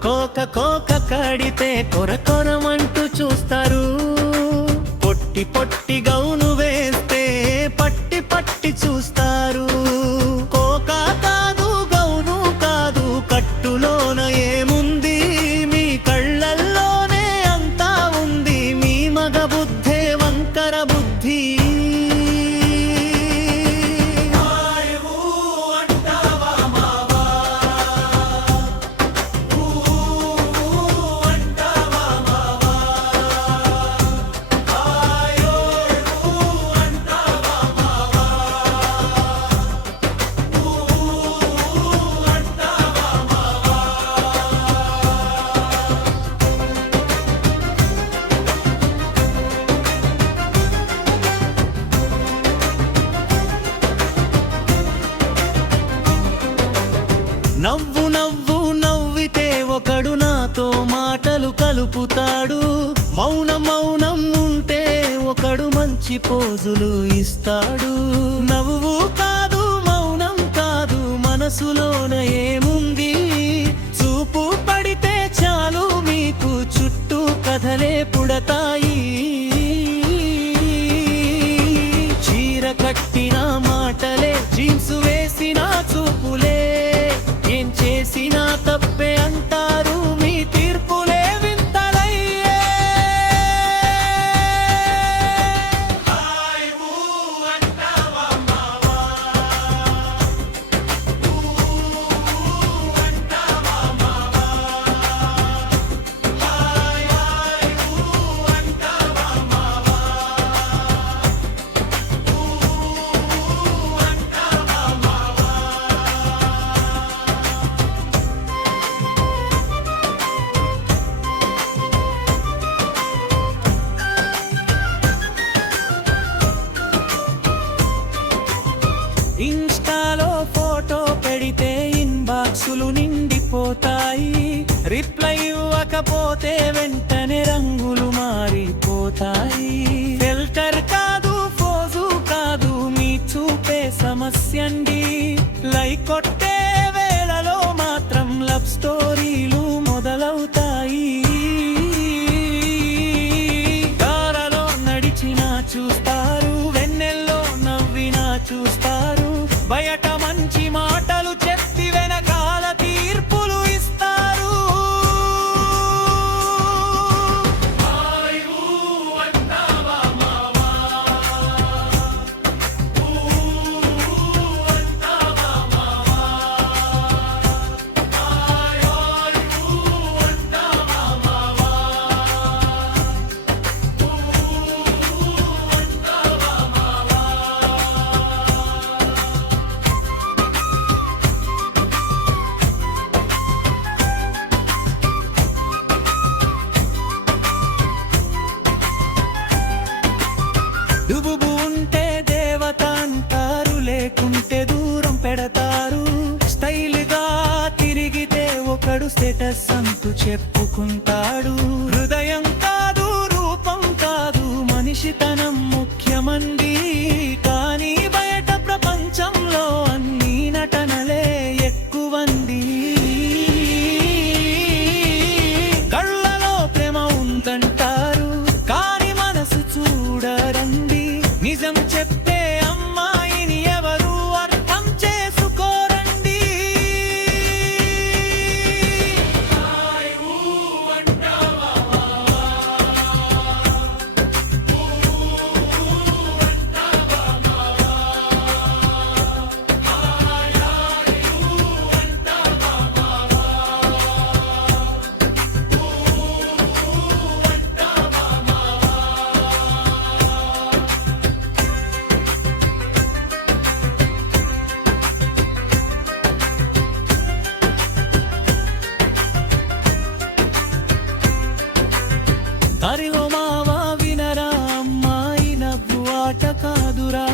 కోక కోక కడితే కొరకొరమంటూ చూస్తారు. పొట్టి పొట్టి గౌను వేస్తే పట్టి పట్టి చూస్తారు. కోక కాదు గౌను కాదు కట్టులోన ఏముంది, మీ కళ్ళల్లోనే అంతా ఉంది. మీ మగ బుద్ధే వంకర బుద్ధి. నవ్వు నవ్వు నవ్వితే ఒకడు నాతో మాటలు కలుపుతాడు. మౌనం మౌనం ఉంటే ఒకడు మంచి పోజులు ఇస్తాడు. నవ్వు కాదు మౌనం కాదు మనసులోన ఏముంది, చూపు పడితే చాలు మీకు చుట్టూ కథలే పుడతాయి. చీర కట్టిన మాటలే, జీన్స్ వేసిన చూపులే, ఏం చేసినా తప్పే అంటారు. మీ తీర్పులే వింతలయ్యే. ఇన్స్టాలో ఫోటో పెడితే ఇన్బాక్సులు నిండిపోతాయి. రిప్లై ఇవ్వకపోతే వెంటనే రంగులు మారిపోతాయి. ఫిల్టర్ కాదు ఫోజు కాదు మీ చూపే సమస్యండి. లైక్ కొట్టే వేళలో మాత్రం లవ్ స్టోరీలు మొదలవుతాయి. దారలో నడిచినా చూస్తారు, వెన్నెల్లో నవ్వినా చూస్తారు. బయట మంచి మాటలు చెప్పి వెనకాల తీర్పులు ఇస్తారు. దుబుబు ఉంటే దేవత అంటారు, లేకుంటే దూరం పెడతారు. స్టైల్ గా తిరిగితే ఒకడు స్టేటస్ అంటూ చెప్పుకుంటాడు. హృదయం కాదు రూపం కాదు మనిషితనం ముఖ్యమండి. కానీ బయట ప్రపంచంలో అన్ని నటనలే ఎక్కువండి. కళ్ళలో ప్రేమ ఉందంటారు కానీ మనసు చూడరండి. నిజం చెప్పే అమ్మాయిని ఎవరు అర్థం చేసుకోరండి. అరివో మావా వినరా, అమ్మాయి నవ్వు ఆట కాదురా.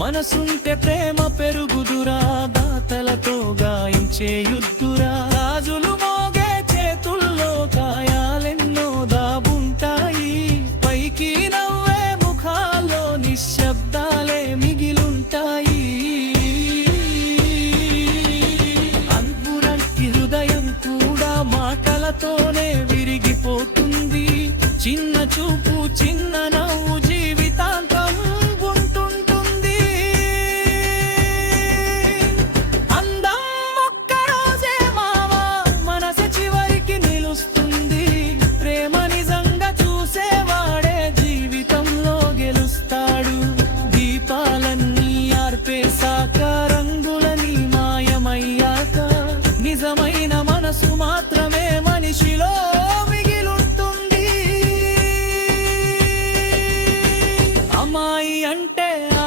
మనసుంటే ప్రేమ పెరుగుదురా, దాతలతో గాయించే యుద్ధురా. రాజులు మోగే చేతుల్లో గాయాలెన్నో దాబుంటాయి. పైకి నవ్వే ముఖాల్లో నిశ్శబ్దాలే మిగిలుంటాయి. అంబురంటి హృదయం కూడా ఉంటే